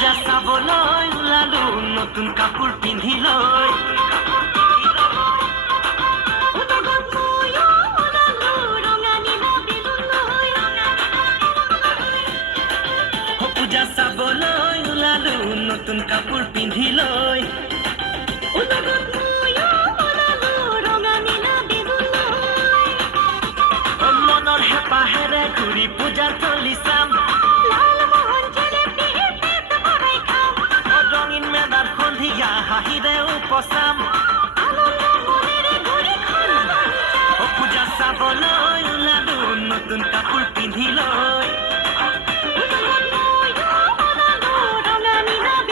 পূজা চাবলৈ ওলালো নতুন কাপোৰ পিন্ধি লৈ পূজা চাবলৈ ওলালো নতুন কাপোৰ পিন্ধি লৈ মনৰ হেঁপাহেৰে ঘূৰি পূজাৰ থলী চাম ৰঙীন মেলাৰ সন্ধিয়া হাঁহিৰে উপচাম পূজা চাবলৈ ওলালো নতুন কাপোৰ পিন্ধি লৈ